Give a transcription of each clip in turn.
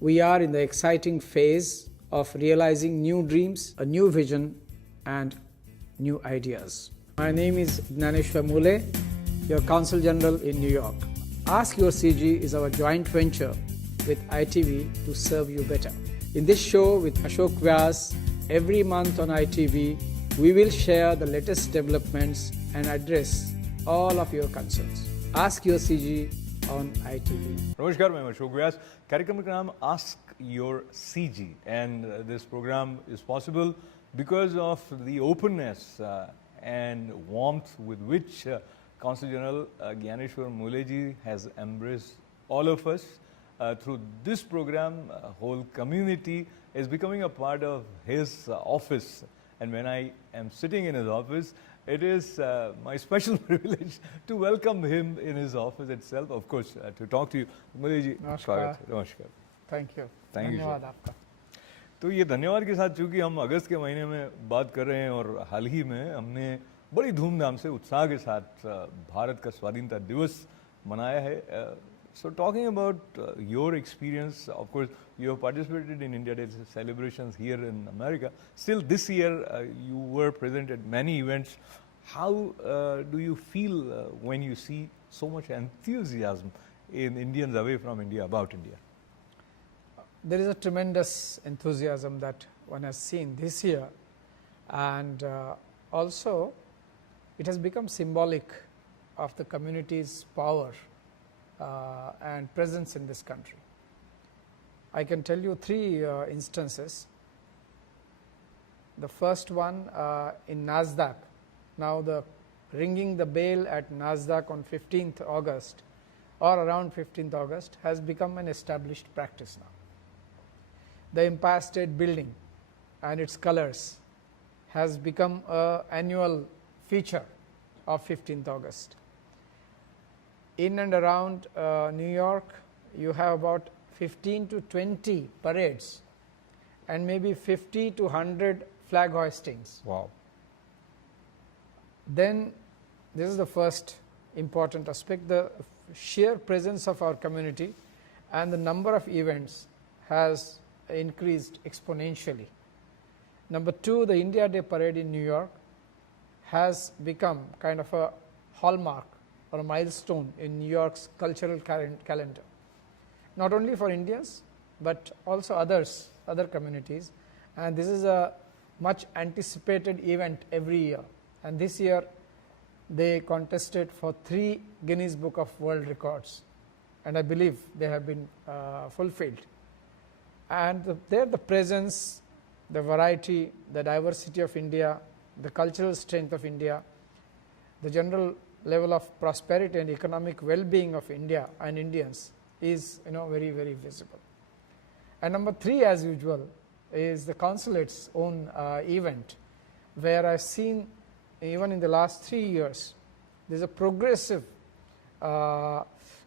We are in the exciting phase of realizing new dreams, a new vision, and new ideas. My name is Gnaneshwar Mule, your Consul General in New York. Ask Your CG is our joint venture with ITV to serve you better. In this show with Ashok Vyas, every month on ITV, we will share the latest developments and address all of your concerns. Ask Your CG on ITV. Namaskar, मैं अशोक व्यास. कार्यक्रम का नाम Ask Your CG, and this program is possible because of the openness and warmth with which Consul General Gyaneshwar Muleji has embraced all of us. Through this program, whole community is becoming a part of his office, and when I am sitting in his office, it is my special privilege to welcome him in his office itself, of course, to talk to you. Muleji, Namaskar. Namaskar. Thank you. Thank you, धन्यवाद sir. आपका. तो ये धन्यवाद के साथ चूंकि हम अगस्त के महीने में बात कर रहे हैं और हाल ही में हमने बड़ी धूमधाम से उत्साह के साथ भारत का स्वाधीनता दिवस मनाया है. So talking about your experience, of course, you have participated in India Day celebrations here in America. Still this year, you were present at many events. How do you feel when you see so much enthusiasm in Indians away from India about India? There is a tremendous enthusiasm that one has seen this year, and also it has become symbolic of the community's power and presence in this country. I can tell you three instances. The first one in NASDAQ. Now the ringing the bell at NASDAQ on 15th August or around 15th August has become an established practice now. The Empire State Building and its colors has become an annual feature of 15th August. In and around New York, you have about 15 to 20 parades and maybe 50 to 100 flag hoistings. Wow. Then this is the first important aspect, the sheer presence of our community and the number of events has increased exponentially. Number two, the India Day parade in New York has become kind of a hallmark or a milestone in New York's cultural calendar, not only for Indians but also other communities, and this is a much anticipated event every year, and this year they contested for 3 Guinness Book of World Records, and I believe they have been fulfilled. And there the presence, the variety, the diversity of India, the cultural strength of India, the general level of prosperity and economic well-being of India and Indians is very, very visible. And number 3, as usual, is the consulate's own event, where I've seen even in the last 3 years there's a progressive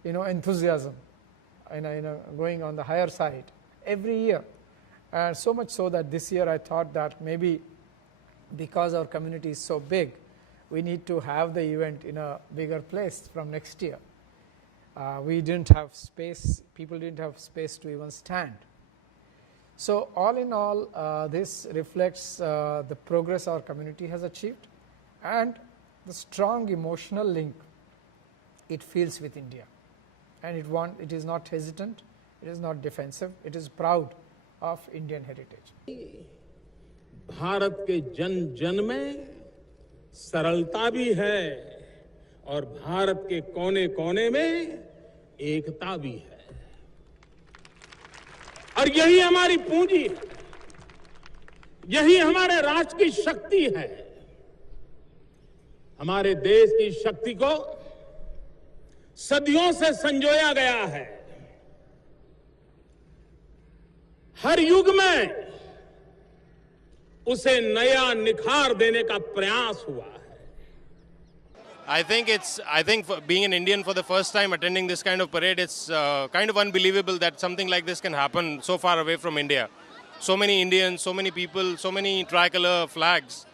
enthusiasm going on the higher side every year, and so much so that this year I thought that maybe because our community is so big, we need to have the event in a bigger place from next year. We didn't have space, people didn't have space to even stand. So all in all, this reflects the progress our community has achieved and the strong emotional link it feels with India. And it is not hesitant, it is not defensive, it is proud of Indian heritage. Bharat के जन जन में सरलता भी है और भारत के कोने कोने में एकता भी है, और यही हमारी पूंजी है, यही हमारे राष्ट्र की शक्ति है. हमारे देश की शक्ति को सदियों से संजोया गया है. हर युग में उसे नया निखार देने का प्रयास हुआ है. I think for being an Indian for the first time attending this kind of parade, it's kind of unbelievable that something like this can happen so far away from India. So many Indians, so many people, so many tricolor flags.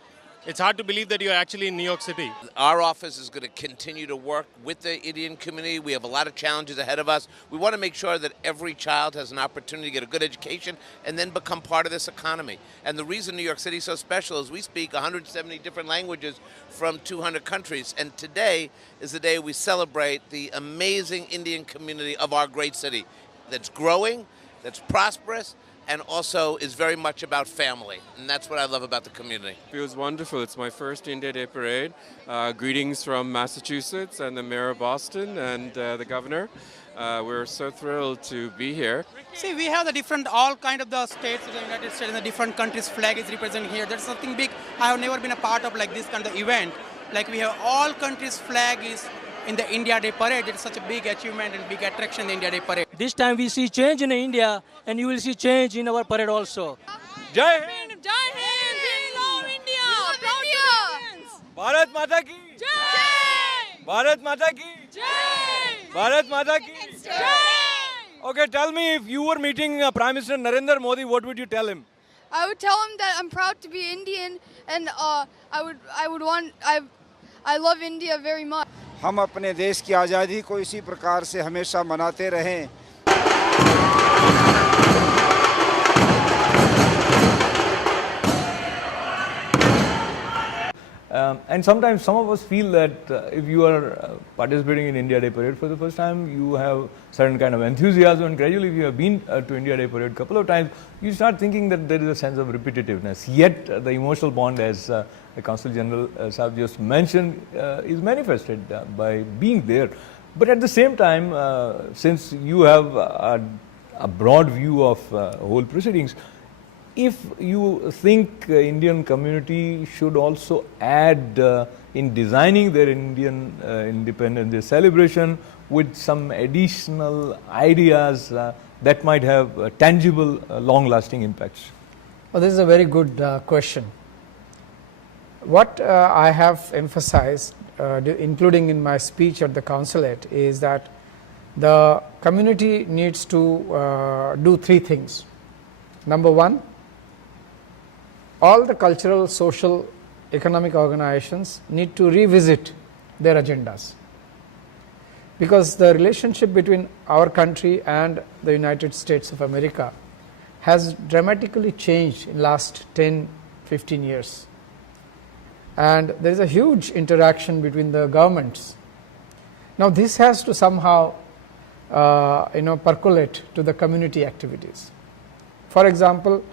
It's hard to believe that you're actually in New York City. Our office is going to continue to work with the Indian community. We have a lot of challenges ahead of us. We want to make sure that every child has an opportunity to get a good education and then become part of this economy. And the reason New York City is so special is we speak 170 different languages from 200 countries. And today is the day we celebrate the amazing Indian community of our great city that's growing, that's prosperous, and also is very much about family. And that's what I love about the community. It feels wonderful. It's my first India Day parade. Greetings from Massachusetts and the mayor of Boston and the governor. We're so thrilled to be here. See, we have the different, all kind of the states in the United States and the different countries' flag is represented here. That's something big. I have never been a part of like this kind of event. Like we have all countries' flag is in the India Day parade. It's such a big achievement and big attraction in the India Day parade. This time we see change in India, and you will see change in our parade also. Jai Hind! Jai Hind! We love India! Proud Indians! Bharat Mata ki! Jai! Bharat Mata ki! Jai! Bharat Mata ki! Jai! Okay, tell me, if you were meeting Prime Minister Narendra Modi, what would you tell him? I would tell him that I'm proud to be Indian, and I love India very much. हम अपने देश की आज़ादी को इसी प्रकार से हमेशा मनाते रहें. And sometimes some of us feel that if you are participating in India Day Parade for the first time, you have certain kind of enthusiasm, and gradually if you have been to India Day Parade a couple of times, you start thinking that there is a sense of repetitiveness. Yet the emotional bond, as the Consul General Saab just mentioned, is manifested by being there. But at the same time, since you have a broad view of whole proceedings, if you think Indian community should also add in designing their Indian Independence Day celebration with some additional ideas that might have tangible, long-lasting impacts? Well, this is a very good question. What I have emphasized, including in my speech at the consulate, is that the community needs to do three things. Number one, all the cultural, social, economic organizations need to revisit their agendas, because the relationship between our country and the United States of America has dramatically changed in last 10-15 years, and there is a huge interaction between the governments. Now this has to somehow percolate to the community activities. For example,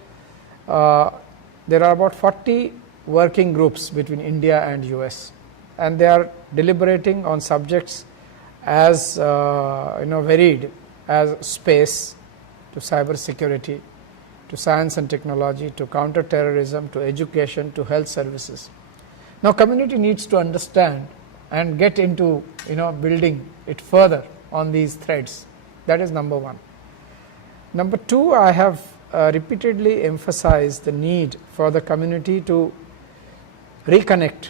there are about 40 working groups between India and US, and they are deliberating on subjects as varied as space, to cyber security, to science and technology, to counter-terrorism, to education, to health services. Now community needs to understand and get into building it further on these threads. That is number one. Number two, I have repeatedly emphasized the need for the community to reconnect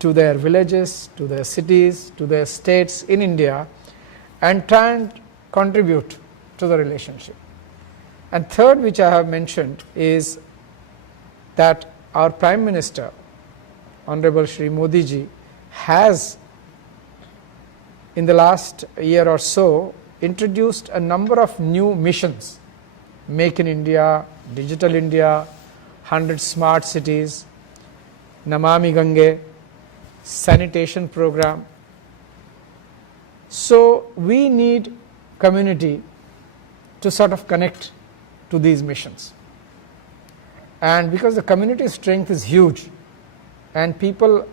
to their villages, to their cities, to their states in India, and try and contribute to the relationship. And third, which I have mentioned, is that our Prime Minister, Honorable Shri Modi ji, has in the last year or so introduced a number of new missions: Make in India, Digital India, 100 Smart Cities, Namami Gange, sanitation program. So we need community to sort of connect to these missions. And because the community strength is huge and people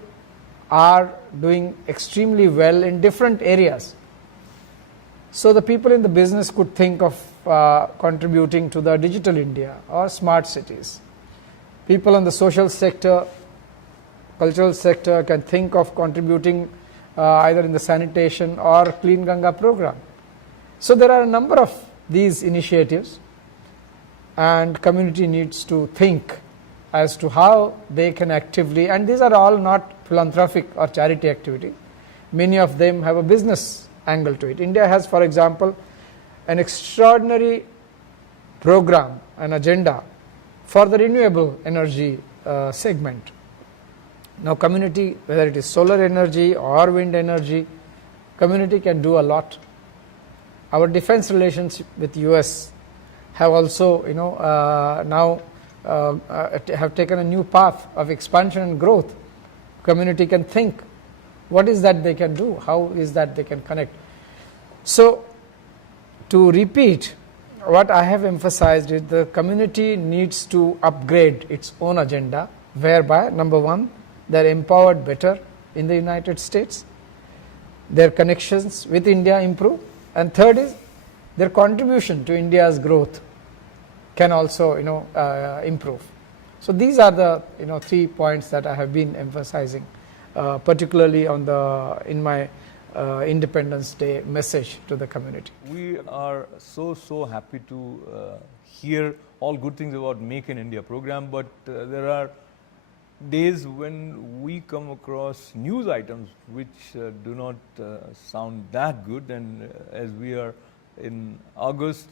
are doing extremely well in different areas, so the people in the business could think of contributing to the Digital India or smart cities. People in the social sector, cultural sector can think of contributing either in the sanitation or Clean Ganga program. So there are a number of these initiatives, and community needs to think as to how they can actively, and these are all not philanthropic or charity activity. Many of them have a business angle to it. India has, for example, an extraordinary program, an agenda for the renewable energy segment. Now community, whether it is solar energy or wind energy, community can do a lot. Our defense relations with US have also now have taken a new path of expansion and growth. Community can think what is that they can do, how is that they can connect. So to repeat what I have emphasized is the community needs to upgrade its own agenda, whereby number one, they are empowered better in the United States, their connections with India improve, and third is their contribution to India's growth can also improve. So these are the 3 points that I have been emphasizing, particularly on in my Independence Day message to the community. We are so happy to hear all good things about Make in India program, but there are days when we come across news items which do not sound that good, and as we are in August,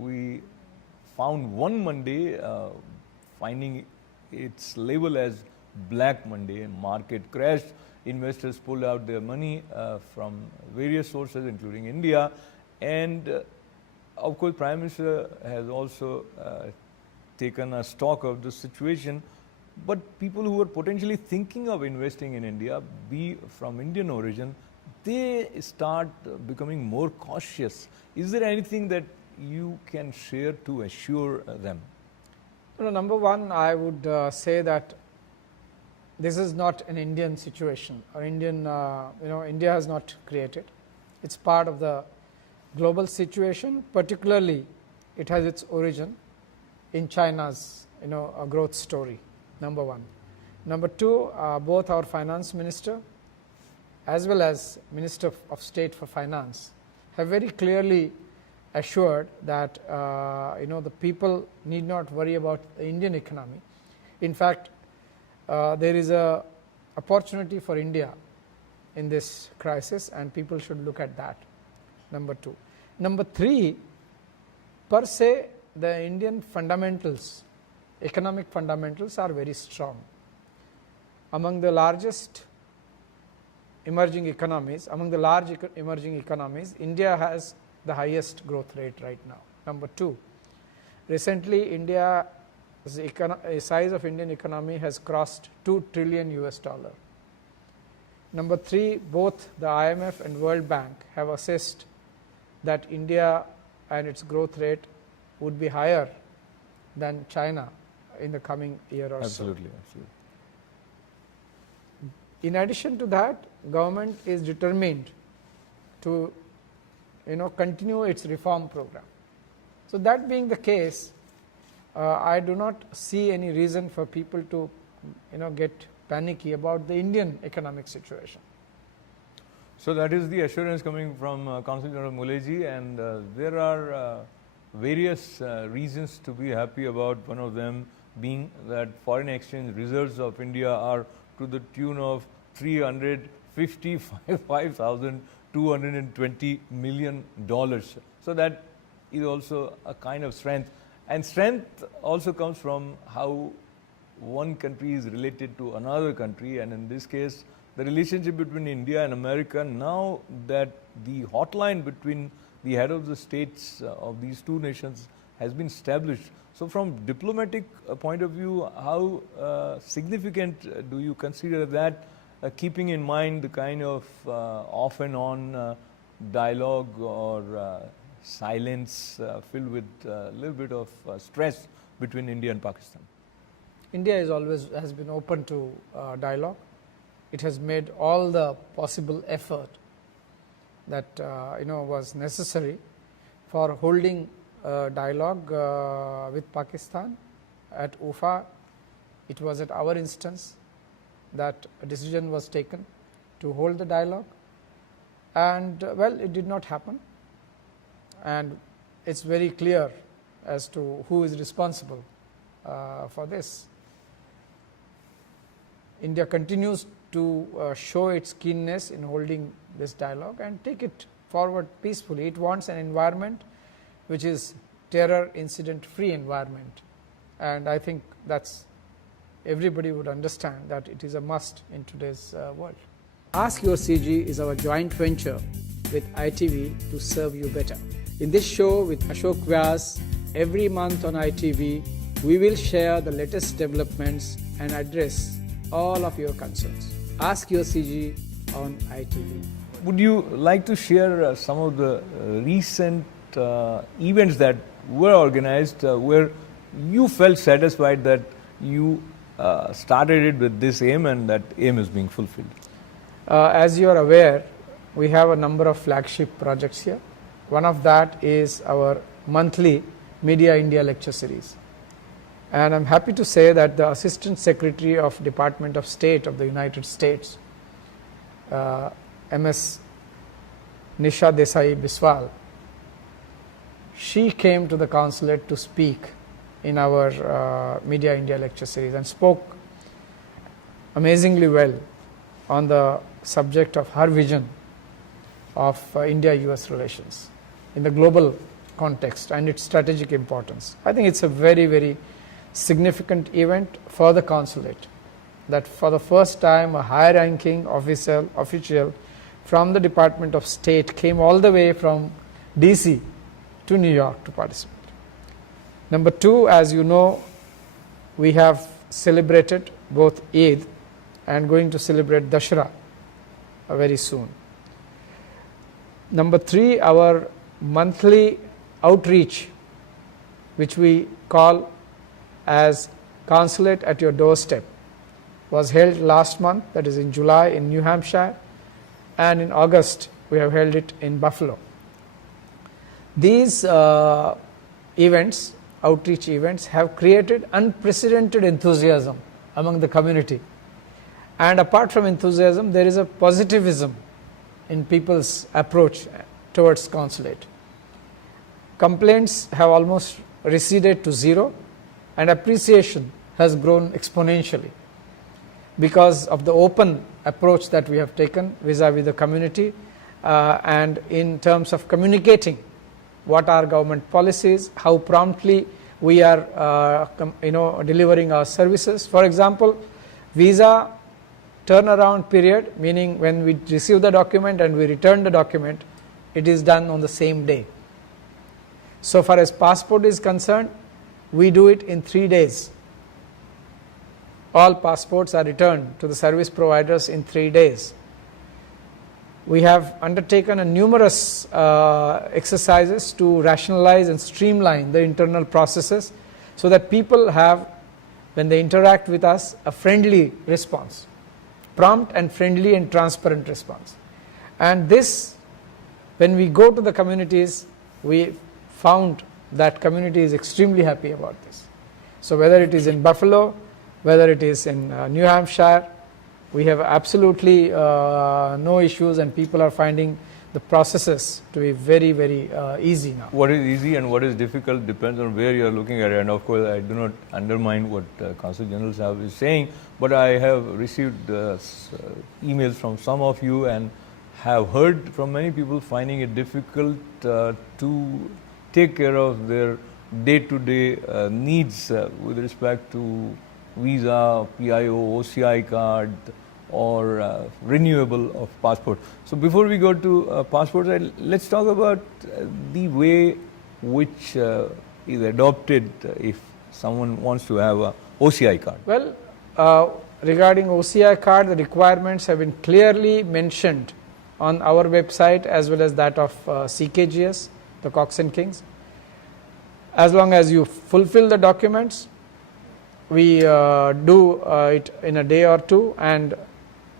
we found one Monday finding its label as Black Monday. Market crashed, investors pulled out their money from various sources including India, and of course Prime Minister has also taken a stock of the situation. But people who are potentially thinking of investing in India, be from Indian origin, they start becoming more cautious. Is there anything that you can share to assure them? Number one, I would say that this is not an Indian situation, or India has not created. It's part of the global situation, particularly it has its origin in China's growth story. Number one. Number two, both our finance minister as well as Minister of State for Finance have very clearly assured that the people need not worry about the Indian economy. In fact, there is a opportunity for India in this crisis, and people should look at that. Number two. Number three, per se, the Indian fundamentals, economic fundamentals are very strong. Among the largest emerging economies, India has the highest growth rate right now. Number two, recently India's size of Indian economy has crossed $2 trillion US. Number three, both the IMF and World Bank have assessed that India and its growth rate would be higher than China in the coming year or Absolutely. so. In addition to that, government is determined to continue its reform program. So that being the case, I do not see any reason for people to get panicky about the Indian economic situation. So that is the assurance coming from Consul General Muleji, and there are various reasons to be happy about. One of them being that foreign exchange reserves of India are to the tune of $355,220 million. So that is also a kind of strength, and strength also comes from how one country is related to another country, and in this case the relationship between India and America, now that the hotline between the head of the states of these two nations has been established. So from diplomatic point of view, how significant do you consider that, keeping in mind the kind of off and on dialogue or silence filled with a little bit of stress between India and Pakistan? India has been open to dialogue. It has made all the possible effort that was necessary for holding dialogue with Pakistan at UFA. It was at our instance that a decision was taken to hold the dialogue, and well, it did not happen, and it's very clear as to who is responsible for this. India continues to show its keenness in holding this dialogue and take it forward peacefully. It wants an environment which is terror incident free environment, and I think that's everybody would understand that it is a must in today's world. Ask Your CG is our joint venture with ITV to serve you better. In this show with Ashok Vyas, every month on ITV, we will share the latest developments and address all of your concerns. Ask Your CG on ITV. Would you like to share some of the recent events that were organized where you felt satisfied that you started it with this aim and that aim is being fulfilled? As you are aware, we have a number of flagship projects here. One of that is our monthly Media India lecture series. And I'm happy to say that the Assistant Secretary of Department of State of the United States, MS Nisha Desai Biswal, she came to the consulate to speak in our Media India lecture series and spoke amazingly well on the subject of her vision of India-US relations in the global context and its strategic importance. I think it's a very, very significant event for the consulate, that for the first time a high-ranking official from the Department of State came all the way from DC to New York to participate. Number two, as you know, we have celebrated both Eid and going to celebrate Dashera very soon. Number three, our monthly outreach, which we call as Consulate at Your Doorstep, was held last month, that is in July in New Hampshire, and in August we have held it in Buffalo. These events, outreach events, have created unprecedented enthusiasm among the community. And apart from enthusiasm, there is a positivism in people's approach towards consulate. Complaints have almost receded to zero, and appreciation has grown exponentially because of the open approach that we have taken vis-a-vis the community and in terms of communicating what are government policies, how promptly we are delivering our services. For example, visa turnaround period, meaning when we receive the document and we return the document, it is done on the same day. So far as passport is concerned, we do it in 3 days. All passports are returned to the service providers in 3 days. We have undertaken a numerous exercises to rationalize and streamline the internal processes so that people have, when they interact with us, a friendly response, prompt and friendly and transparent response. And this, when we go to the communities, we found that community is extremely happy about this. So whether it is in Buffalo, whether it is in New Hampshire, we have absolutely no issues, and people are finding the processes to be very, very easy now. What is easy and what is difficult depends on where you are looking at it. And of course, I do not undermine what Consul General Sahab is saying, but I have received emails from some of you and have heard from many people finding it difficult to take care of their day-to-day needs with respect to visa, PIO, OCI card, or renewable of passport. So before we go to passports, let's talk about the way which is adopted if someone wants to have a OCI card. Well, regarding OCI card, the requirements have been clearly mentioned on our website as well as that of CKGS, the Cox and Kings. As long as you fulfill the documents, we do it in a day or two, and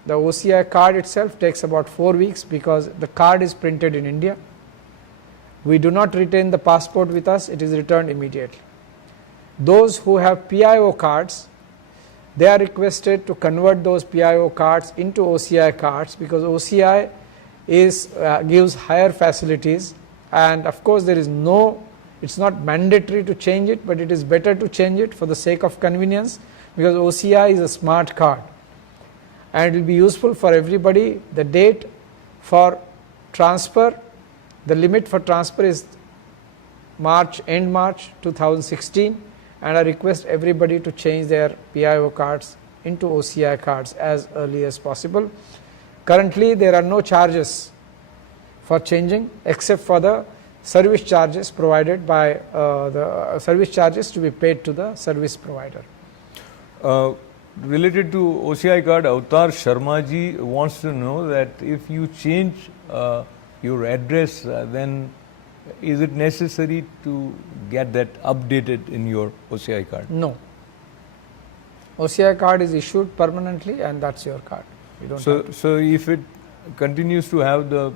the OCI card itself takes about 4 weeks because the card is printed in India. We do not retain the passport with us, it is returned immediately. Those who have PIO cards, they are requested to convert those PIO cards into OCI cards because OCI gives higher facilities, and of course there is it's not mandatory to change it, but it is better to change it for the sake of convenience because OCI is a smart card and it will be useful for everybody. The date for transfer, the limit for transfer is end March 2016, and I request everybody to change their PIO cards into OCI cards as early as possible. Currently, there are no charges for changing except for the service charges provided by the service charges to be paid to the service provider. Related to OCI card, Avatar Sharma ji wants to know that if you change your address, then is it necessary to get that updated in your OCI card? No. OCI card is issued permanently and that's your card. You don't have to. So if it continues to have the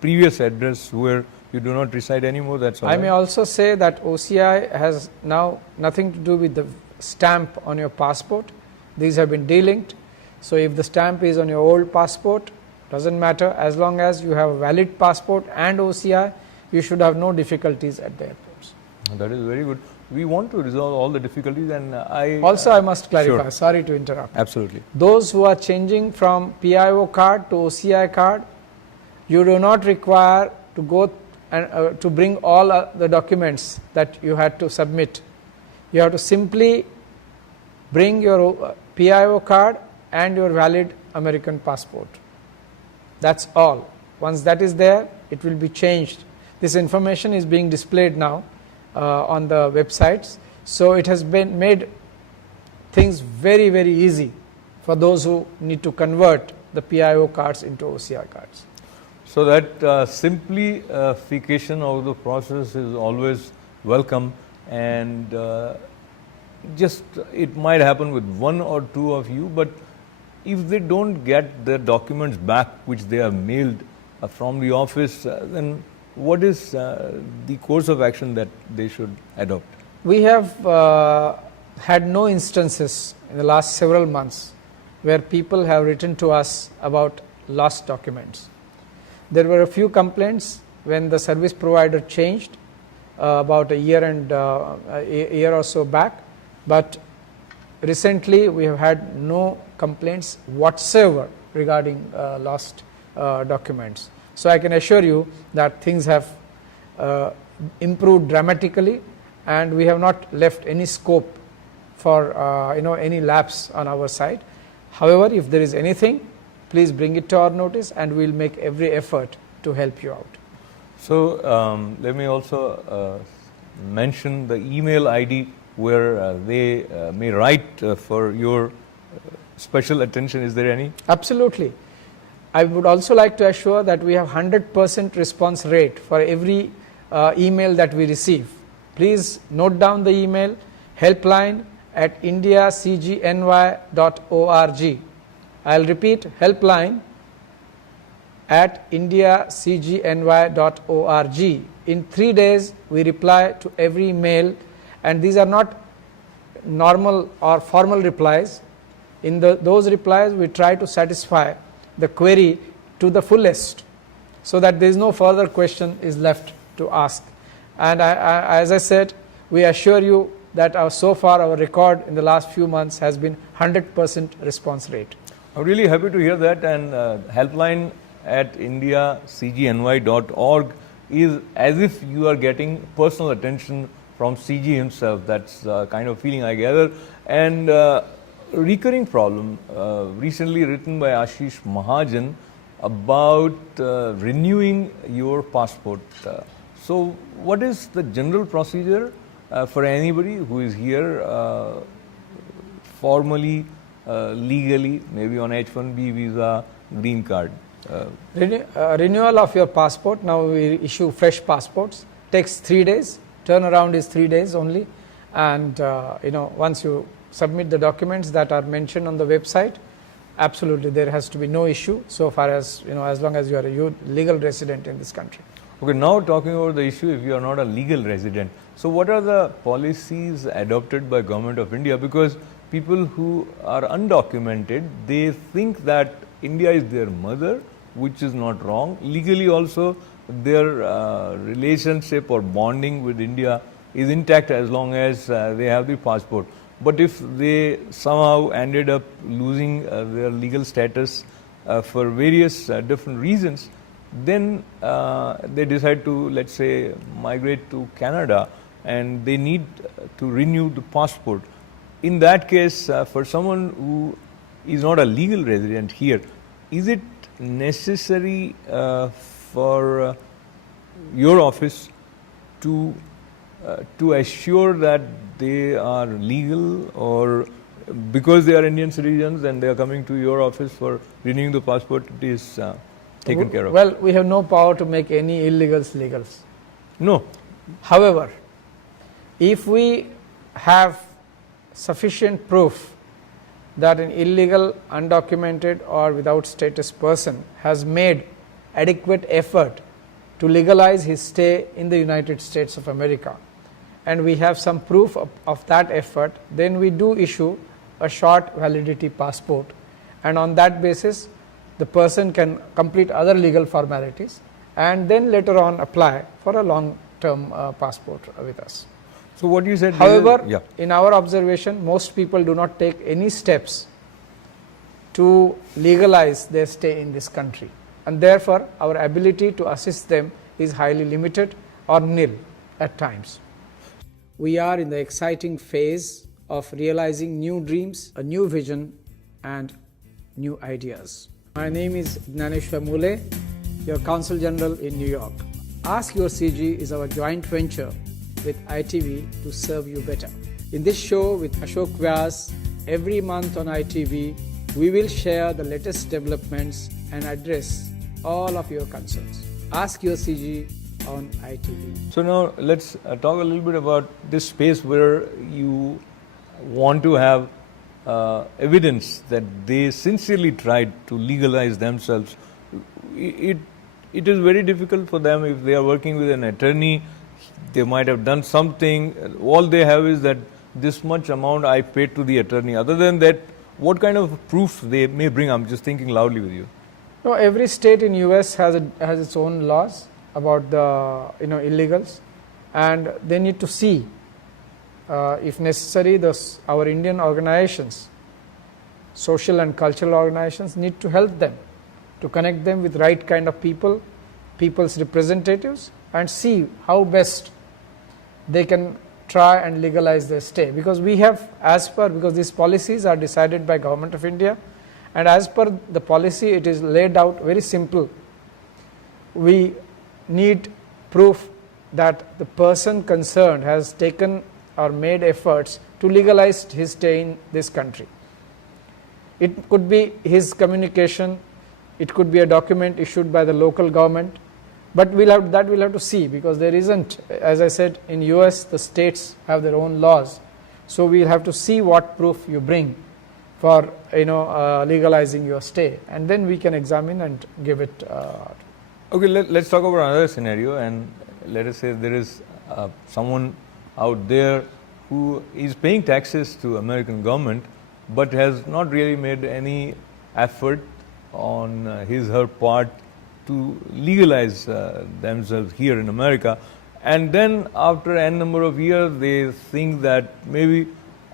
previous address where you do not reside anymore, that's all I right? may also say that OCI has now nothing to do with the stamp on your passport. These have been delinked. So if the stamp is on your old passport, doesn't matter, as long as you have a valid passport and OCI, you should have no difficulties at the airports. That is very good. We want to resolve all the difficulties, and I must clarify, sure. Sorry to interrupt. Absolutely. Those who are changing from PIO card to OCI card, you do not require to go and to bring all the documents that you had to submit. You have to simply bring your PIO card and your valid American passport. That's all. Once that is there, it will be changed. This information is being displayed now on the websites. So it has been made things very, very easy for those who need to convert the PIO cards into OCI cards. So that simplification of the process is always welcome, and just it might happen with one or two of you, but if they don't get their documents back which they have mailed from the office, then what is the course of action that they should adopt? We have had no instances in the last several months where people have written to us about lost documents. There were a few complaints when the service provider changed about a year or so back, but recently we have had no complaints whatsoever regarding lost documents. So I can assure you that things have improved dramatically, and we have not left any scope for any lapse on our side. However, if there is anything, please bring it to our notice and we will make every effort to help you out. So let me also mention the email ID where they may write for your special attention. Is there any? Absolutely. I would also like to assure that we have 100% response rate for every email that we receive. Please note down the email helpline@indiacgny.org. I'll repeat, helpline@indiacgny.org. In 3 days, we reply to every mail, and these are not normal or formal replies. In those replies, we try to satisfy the query to the fullest, so that there is no further question is left to ask. And as I said, we assure you that so far our record in the last few months has been 100% response rate. I'm really happy to hear that, and helpline@indiacgny.org is as if you are getting personal attention from CG himself. That's the kind of feeling I gather. And recurring problem recently written by Ashish Mahajan about renewing your passport. So what is the general procedure for anybody who is here formally, legally, maybe on H-1B visa, green card? Renewal of your passport, now we issue fresh passports, takes 3 days, turnaround is 3 days only, and once you submit the documents that are mentioned on the website, absolutely there has to be no issue so far as, as long as you are a legal resident in this country. Okay, now talking about the issue if you are not a legal resident. So what are the policies adopted by Government of India? Because people who are undocumented, they think that India is their mother, which is not wrong. Legally also, their relationship or bonding with India is intact as long as they have the passport. But if they somehow ended up losing their legal status for various different reasons, then they decide to, let's say, migrate to Canada, and they need to renew the passport. In that case, for someone who is not a legal resident here, is it necessary for your office to assure that they are legal, or because they are Indian citizens and they are coming to your office for renewing the passport, it is taken care of? Well, we have no power to make any illegals legals. No. However, if we have sufficient proof that an illegal, undocumented or without status person has made adequate effort to legalize his stay in the United States of America, and we have some proof of that effort, then we do issue a short validity passport, and on that basis the person can complete other legal formalities and then later on apply for a long term passport with us. So what you said, however, in our observation, most people do not take any steps to legalize their stay in this country, and therefore our ability to assist them is highly limited or nil at times. We are in the exciting phase of realizing new dreams, a new vision and new ideas. My name is Gnaneshwar Mule, your Consul General in New York. AskyourCG is our joint venture with ITV to serve you better. In this show with Ashok Vyas, every month on ITV, we will share the latest developments and address all of your concerns. Ask Your CG on ITV. So now let's talk a little bit about this space where you want to have evidence that they sincerely tried to legalize themselves. It is very difficult for them if they are working with an attorney. They might have done something. All they have is that this much amount I paid to the attorney. Other than that, what kind of proof they may bring? I'm just thinking loudly with you. No, every state in US has its own laws about the illegals, and they need to see if necessary our Indian organizations, social and cultural organizations, need to help them to connect them with right kind of people's representatives, and see how best they can try and legalize their stay, because we have, because these policies are decided by Government of India, and as per the policy it is laid out very simple. We need proof that the person concerned has taken or made efforts to legalize his stay in this country. It could be his communication, it could be a document issued by the local government, but we'll have to see, because there isn't, as I said, in US the states have their own laws, so we'll have to see what proof you bring for legalizing your stay, and then we can examine and give it. Okay, let's talk about another scenario, and let us say there is someone out there who is paying taxes to American government but has not really made any effort on her part to legalize themselves here in America, and then after n number of years they think that maybe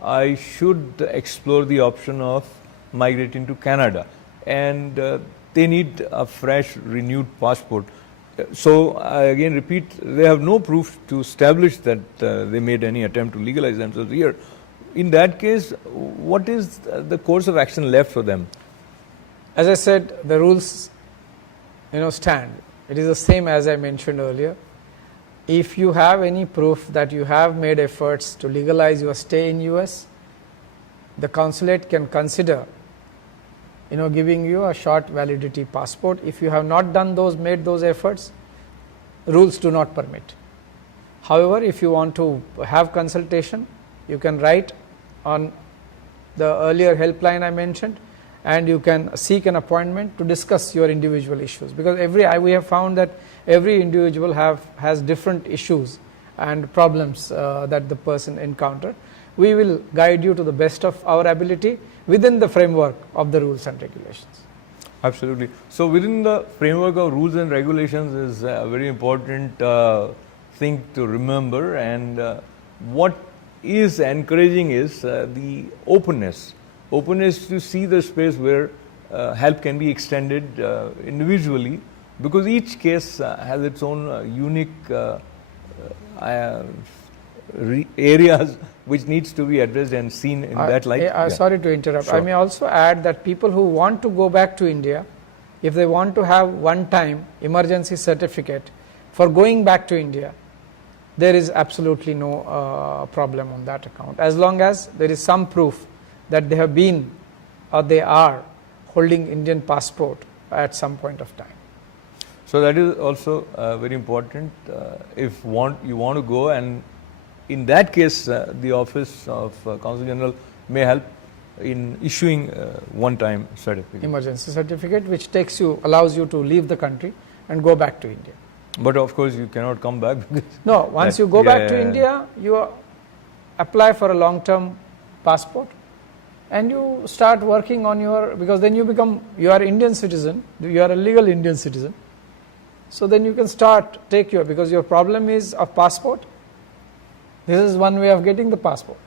I should explore the option of migrating to Canada, and they need a fresh renewed passport. So I again repeat, they have no proof to establish that they made any attempt to legalize themselves here. In that case, what is the course of action left for them? As I said, the rules stand. It is the same as I mentioned earlier. If you have any proof that you have made efforts to legalize your stay in US, the consulate can consider giving you a short validity passport. If you have not made those efforts, rules do not permit. However, if you want to have consultation, you can write on the earlier helpline I mentioned, and you can seek an appointment to discuss your individual issues, because we have found that every individual has different issues and problems that the person encountered. We will guide you to the best of our ability within the framework of the rules and regulations. Absolutely. So within the framework of rules and regulations is a very important thing to remember, and what is encouraging is the openness to see the space where help can be extended individually, because each case has its own unique areas which needs to be addressed and seen in that light? Sorry to interrupt. Sure. I may also add that people who want to go back to India, if they want to have one-time emergency certificate for going back to India, there is absolutely no problem on that account, as long as there is some proof that they have been or they are holding Indian passport at some point of time. So that is also very important. If you want to go, and in that case, the Office of Consul General may help in issuing one-time certificate. Emergency certificate, which allows you to leave the country and go back to India. But of course, you cannot come back. No, once you go back to India, you apply for a long-term passport and you start working on because then you are Indian citizen, you are a legal Indian citizen. So then you can because your problem is of passport. This is one way of getting the passport.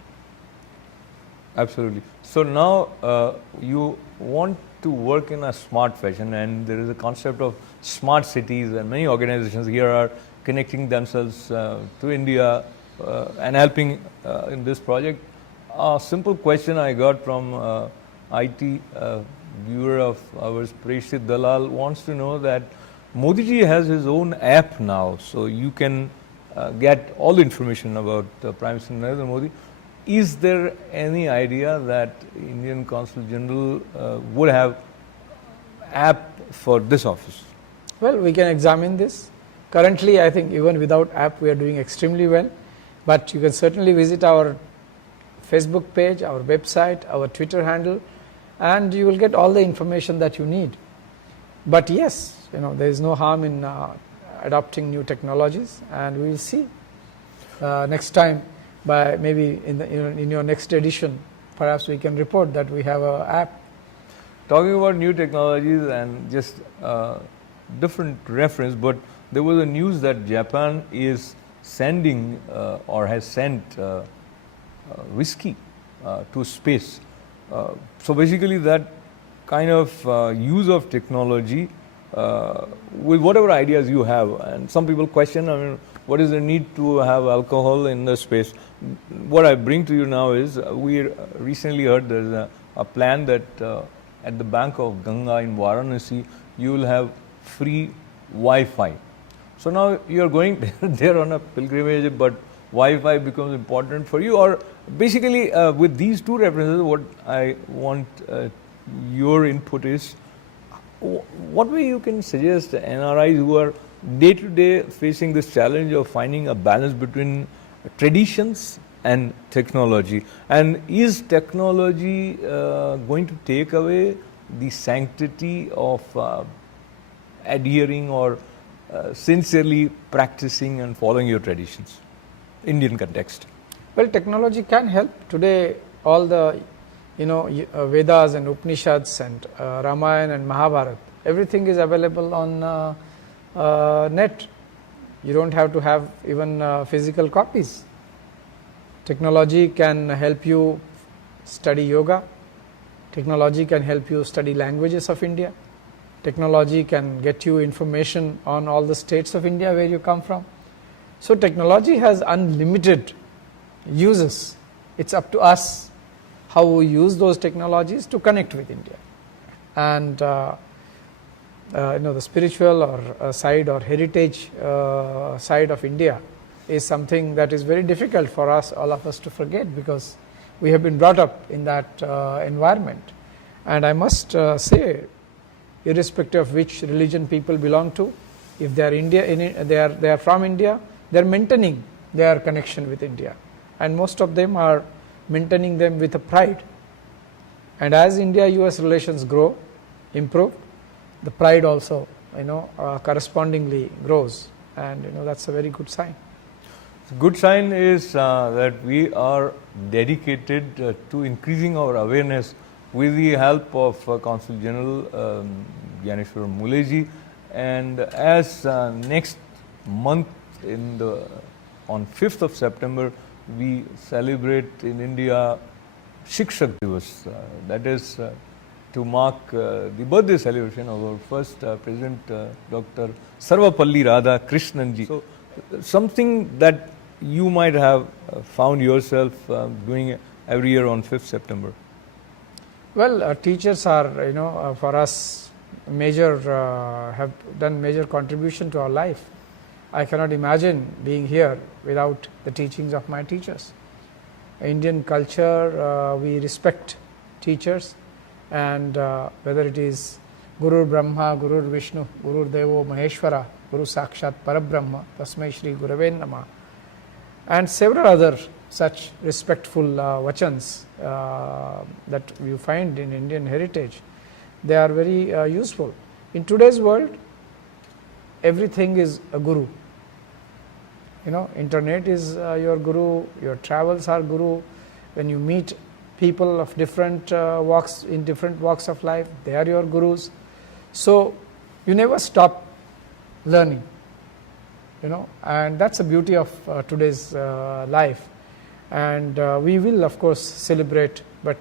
Absolutely. So now you want to work in a smart fashion, and there is a concept of smart cities, and many organizations here are connecting themselves to India and helping in this project. A simple question I got from IT viewer of ours, Preshit Dalal, wants to know that Modi ji has his own app now, so you can get all the information about Prime Minister Narendra Modi. Is there any idea that Indian Consul General would have app for this office? Well, we can examine this. Currently, I think even without app, we are doing extremely well. But you can certainly visit our Facebook page, our website, our Twitter handle, and you will get all the information that you need. But yes, there is no harm in adopting new technologies, and we will see next time. By maybe in your next edition, perhaps we can report that we have an app. Talking about new technologies and just different reference, but there was a news that Japan is sending or has sent whiskey to space. So basically that kind of use of technology with whatever ideas you have, and some people question, what is the need to have alcohol in the space? What I bring to you now is, we recently heard there is a plan that at the bank of Ganga in Varanasi, you will have free Wi-Fi. So now you are going there on a pilgrimage, but Wi-Fi becomes important for you. Or basically, with these two references, what I want your input is, what way you can suggest NRIs who are day to day facing this challenge of finding a balance between traditions and technology, and is technology going to take away the sanctity of adhering or sincerely practicing and following your traditions, Indian context? Well, technology can help. Today, all the Vedas and Upanishads and Ramayana and Mahabharata, everything is available on net. You don't have to have even physical copies. Technology can help you study yoga. Technology can help you study languages of India. Technology can get you information on all the states of India where you come from. So technology has unlimited uses. It's up to us how we use those technologies to connect with India. And the spiritual or side or heritage side of India is something that is very difficult for us, all of us, to forget, because we have been brought up in that environment. And I must say, irrespective of which religion people belong to, if they are they are from India, they are maintaining their connection with India, and most of them are maintaining them with a pride. And as India-US relations grow, improve, the pride also correspondingly grows, and that's a very good sign. Good sign is that we are dedicated to increasing our awareness with the help of Consul General Gyaneshwar Muleji, and as next month on 5th of September we celebrate in India Shikshak Divas, that is to mark the birthday celebration of our first President Dr. Sarvapalli Radha Krishnanji. So something that you might have found yourself doing every year on 5th September? Well, teachers are, for us, have done major contribution to our life. I cannot imagine being here without the teachings of my teachers. Indian culture, we respect teachers, and whether it is Guru Brahma, Guru Vishnu, Guru Devo Maheshwara, Guru Sakshat Parabrahma, Tasmai Shri Gurave Namah, and several other such respectful vachans that you find in Indian heritage, they are very useful. In today's world, everything is a guru. Internet is your guru, your travels are guru. When you meet people of different walks, in different walks of life, they are your gurus. So you never stop learning, and that's the beauty of today's life. And we will of course celebrate, but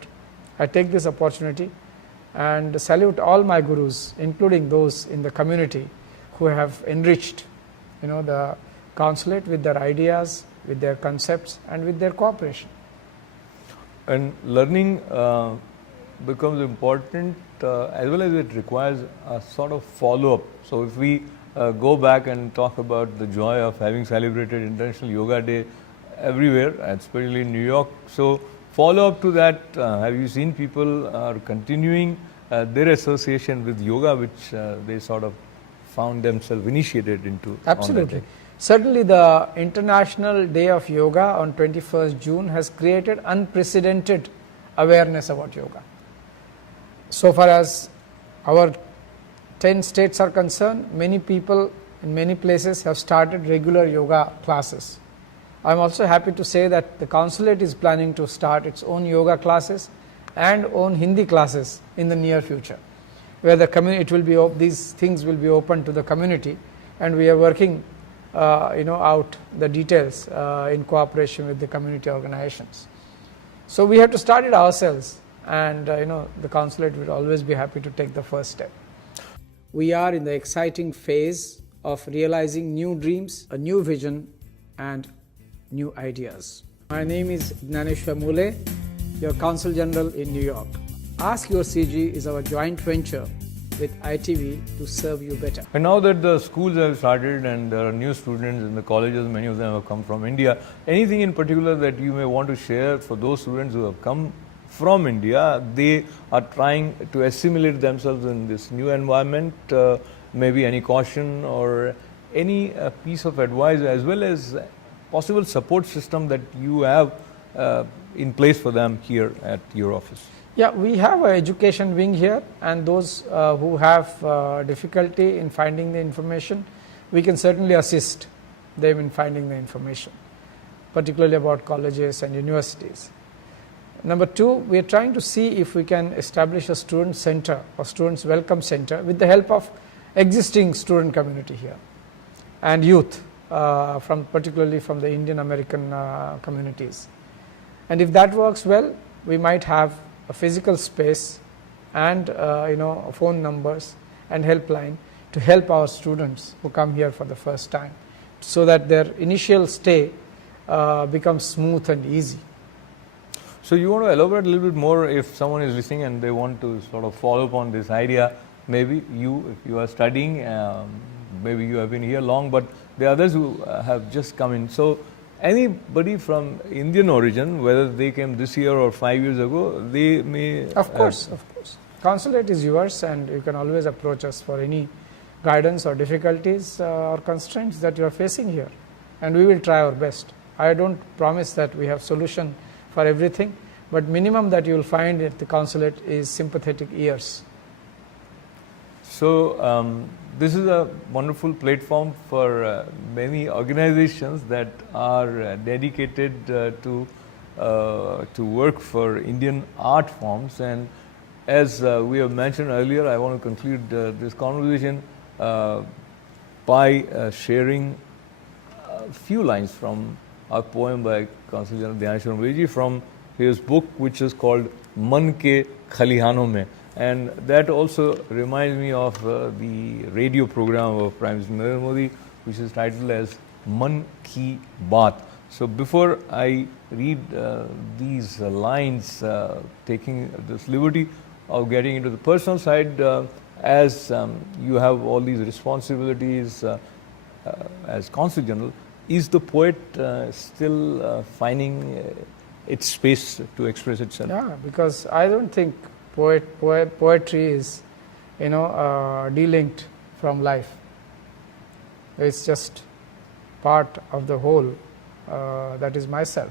I take this opportunity and salute all my gurus, including those in the community who have enriched the consulate with their ideas, with their concepts, and with their cooperation. And learning becomes important as well as it requires a sort of follow-up. So if we go back and talk about the joy of having celebrated International Yoga Day everywhere, especially in New York, so follow up to that, have you seen people are continuing their association with yoga, which they sort of found themselves initiated into? Absolutely. Certainly the International Day of Yoga on 21st June has created unprecedented awareness about yoga. So far as our 10 states are concerned, many people in many places have started regular yoga classes. I am also happy to say that the consulate is planning to start its own yoga classes and own Hindi classes in the near future, where the these things will be open to the community, and we are working out the details in cooperation with the community organizations. So we have to start it ourselves, and the consulate will always be happy to take the first step. We are in the exciting phase of realizing new dreams, a new vision, and new ideas. My name is Gnaneshwar Mule, your Consul General in New York. AskyourCG is our joint venture with ITV to serve you better. And now that the schools have started and there are new students in the colleges, many of them have come from India, anything in particular that you may want to share for those students who have come from India, they are trying to assimilate themselves in this new environment, maybe any caution or any piece of advice as well as possible support system that you have in place for them here at your office? Yeah, we have an education wing here, and those who have difficulty in finding the information, we can certainly assist them in finding the information, particularly about colleges and universities. Number two, we are trying to see if we can establish a student center or students welcome center with the help of existing student community here and youth, particularly from the Indian American communities. And if that works well, we might have a physical space and phone numbers and helpline to help our students who come here for the first time, so that their initial stay becomes smooth and easy. So you want to elaborate a little bit more if someone is listening and they want to sort of follow up on this idea? Maybe you, if you are studying, maybe you have been here long, but the others who have just come in. So anybody from Indian origin, whether they came this year or 5 years ago, they may... Of course. Consulate is yours, and you can always approach us for any guidance or difficulties or constraints that you are facing here, and we will try our best. I don't promise that we have solution for everything, but minimum that you will find at the consulate is sympathetic ears. So this is a wonderful platform for many organizations that are dedicated to work for Indian art forms. And as we have mentioned earlier, I want to conclude this conversation by sharing a few lines from a poem by Consul General Gnaneshwar Mule from his book, which is called Man Ke Khalihanon Mein. And that also reminds me of the radio program of Prime Minister Narendra Modi, which is titled as Man Ki Baat. So before I read these lines, taking this liberty of getting into the personal side, as you have all these responsibilities as Consul General, is the poet still finding its space to express itself? Yeah, because I don't think poetry is, delinked from life. It's just part of the whole that is myself.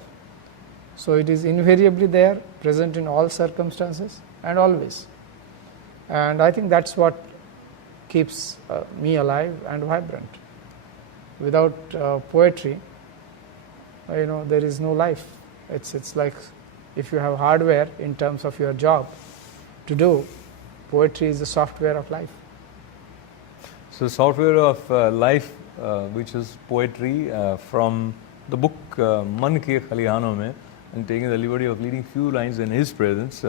So it is invariably there, present in all circumstances and always. And I think that's what keeps me alive and vibrant. Without poetry, there is no life. It's like if you have hardware in terms of your job to do, poetry is the software of life. So software of life, which is poetry, from the book Man Ke Khalihanon mein, and taking the liberty of reading few lines in his presence.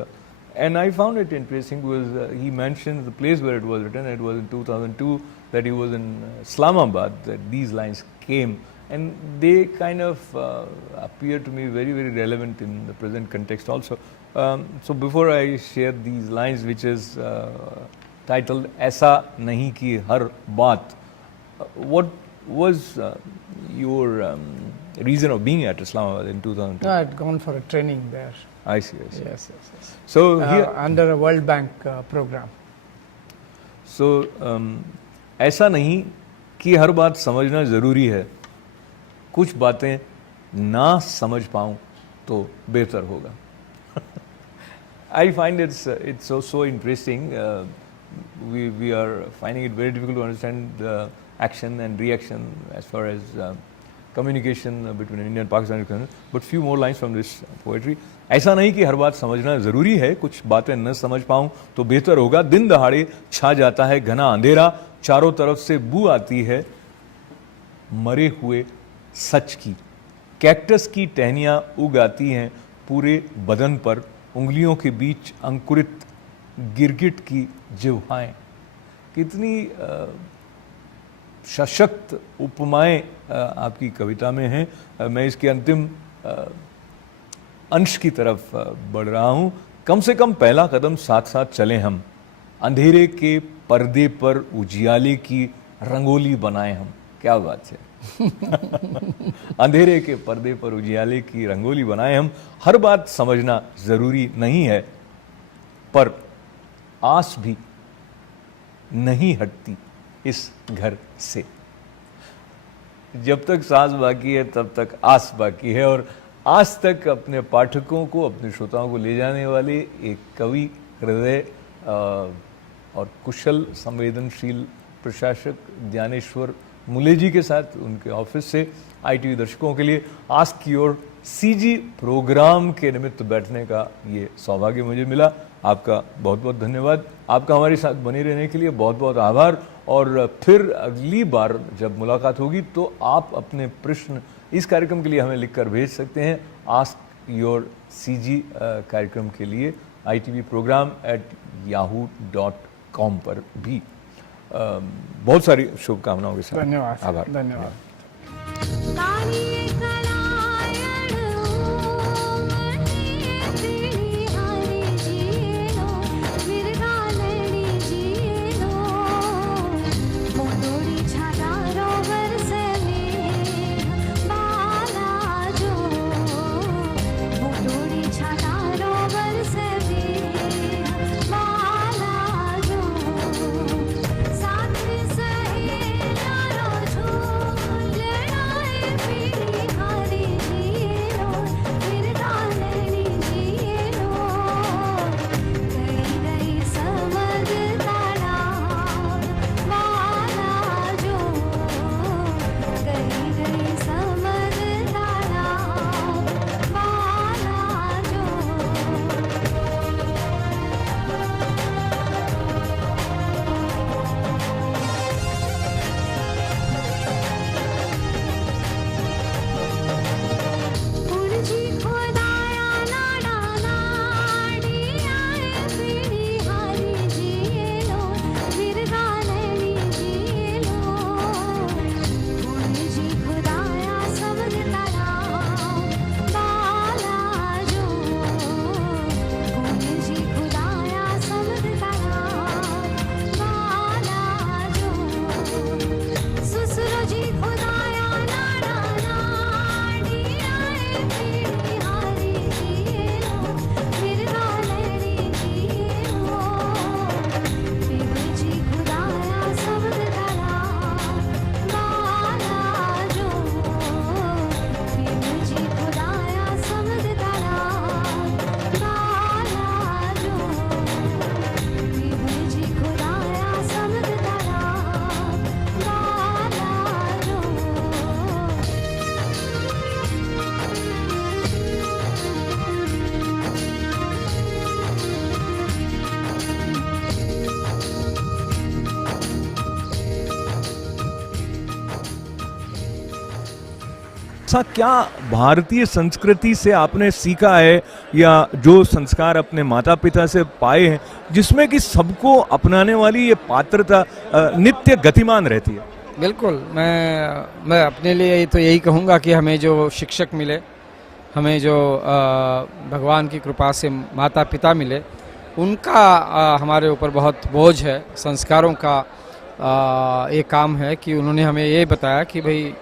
And I found it interesting because he mentioned the place where it was written. It was in 2002 that he was in Islamabad that these lines came, and they kind of appear to me very, very relevant in the present context also. So before I share these lines, which is titled "Aisa Nahi Ki Har Baat," what was your reason of being at Islamabad in 2002? No, I had gone for a training there. I see. Yes. So here, under a World Bank program. So ऐसा नहीं कि हर बात समझना ज़रूरी है, कुछ बातें ना समझ पाऊँ तो बेहतर होगा. I find it's so interesting. We are finding it very difficult to understand the action and reaction as far as communication between India and Pakistan is concerned. But few more lines from this poetry. ऐसा नहीं कि हर बात समझना ज़रूरी है, कुछ बातें न समझ पाऊँ तो बेहतर होगा. दिन दहाड़े छा जाता है घना अंधेरा, चारों तरफ से बू आती है मरे हुए सच की. कैक्टस की टहनियाँ उग आती हैं पूरे बदन पर, उंगलियों के बीच अंकुरित गिरगिट की जिह्वाएं. कितनी सशक्त उपमाएं आपकी कविता में हैं. मैं इसके अंतिम अंश की तरफ बढ़ रहा हूं. कम से कम पहला कदम साथ साथ चले हम, अंधेरे के पर्दे पर उजियाले की रंगोली बनाए हम. क्या बात है. अंधेरे के पर्दे पर उजियाले की रंगोली बनाए हम. हर बात समझना जरूरी नहीं है, पर आस भी नहीं हटती इस घर से. जब तक सांस बाकी है तब तक आस बाकी है. और आज तक अपने पाठकों को, अपने श्रोताओं को ले जाने वाले एक कवि, हृदय और कुशल संवेदनशील प्रशासक ज्ञानेश्वर मुले जी के साथ उनके ऑफिस से ITV दर्शकों के लिए आस्क योर CG प्रोग्राम के निमित्त बैठने का ये सौभाग्य मुझे मिला. आपका बहुत बहुत धन्यवाद. आपका हमारे साथ बने रहने के लिए बहुत बहुत आभार. और फिर अगली बार जब मुलाकात होगी तो आप अपने प्रश्न इस कार्यक्रम के लिए हमें लिखकर भेज सकते हैं. आस्क योर CG कार्यक्रम के लिए ITV प्रोग्राम @yahoo.com पर भी. बहुत सारी शुभकामनाओं के साथ धन्यवाद. आभार. धन्यवाद. साथ सहे ना झूलना है मेरी ऐसा क्या भारतीय संस्कृति से आपने सीखा है या जो संस्कार अपने माता पिता से पाए हैं जिसमें कि सबको अपनाने वाली ये पात्रता नित्य गतिमान रहती है? बिल्कुल, मैं अपने लिए तो यही कहूँगा कि हमें जो शिक्षक मिले, हमें जो भगवान की कृपा से माता पिता मिले, उनका हमारे ऊपर बहुत बोझ है। संस्कारों का ये काम है कि उन्होंने हमें ये बताया कि भाई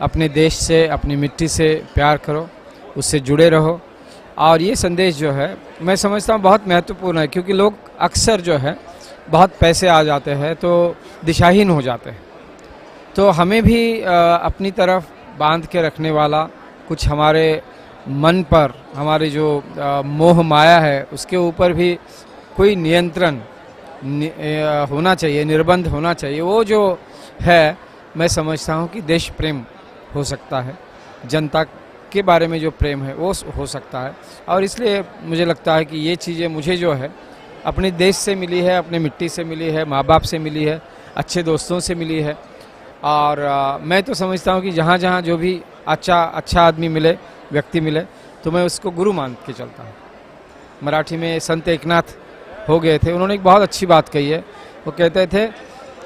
अपने देश से, अपनी मिट्टी से प्यार करो, उससे जुड़े रहो। और ये संदेश जो है मैं समझता हूँ बहुत महत्वपूर्ण है, क्योंकि लोग अक्सर जो है बहुत पैसे आ जाते हैं तो दिशाहीन हो जाते हैं। तो हमें भी अपनी तरफ बांध के रखने वाला कुछ हमारे मन पर, हमारे जो मोह माया है उसके ऊपर भी कोई नियंत्रण होना चाहिए, निर्बंध होना चाहिए। वो जो है मैं समझता हूँ कि देश प्रेम हो सकता है, जनता के बारे में जो प्रेम है वो हो सकता है। और इसलिए मुझे लगता है कि ये चीज़ें मुझे जो है अपने देश से मिली है, अपने मिट्टी से मिली है, माँ बाप से मिली है, अच्छे दोस्तों से मिली है। और मैं तो समझता हूँ कि जहाँ जहाँ जो भी अच्छा आदमी मिले, व्यक्ति मिले, तो मैं उसको गुरु मान के चलता हूँ। मराठी में संत एकनाथ हो गए थे, उन्होंने एक बहुत अच्छी बात कही है। वो कहते थे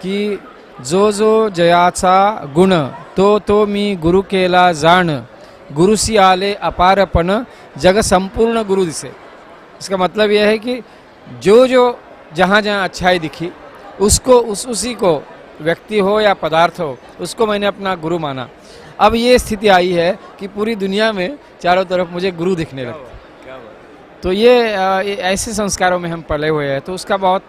कि जो जो जयाचा गुण तो मी गुरु केला जाण, गुरुसी आले अपारपण जग संपूर्ण गुरु दिसे। इसका मतलब यह है कि जो जहाँ जहाँ अच्छाई दिखी उसको उसी को, व्यक्ति हो या पदार्थ हो, उसको मैंने अपना गुरु माना। अब ये स्थिति आई है कि पूरी दुनिया में चारों तरफ मुझे गुरु दिखने लगते। तो ये ऐसे संस्कारों में हम पले हुए हैं, तो उसका बहुत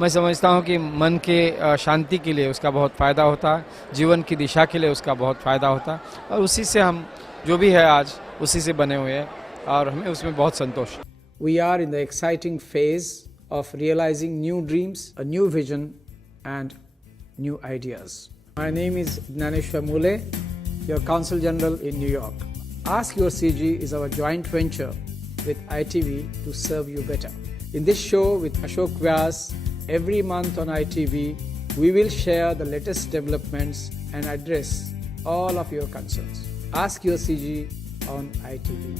मैं समझता हूँ कि मन के शांति के लिए उसका बहुत फ़ायदा होता है, जीवन की दिशा के लिए उसका बहुत फ़ायदा होता है। और उसी से हम जो भी है आज उसी से बने हुए हैं और हमें उसमें बहुत संतोष है। We are in the exciting phase of realizing new dreams, a new vision and new ideas. My name is Gnaneshwar Mule, your Consul General in New York. AskyourCG is our joint venture with ITV to serve you better. In this show with Ashok Vyas, every month on ITV, we will share the latest developments and address all of your concerns. Ask your CG on ITV.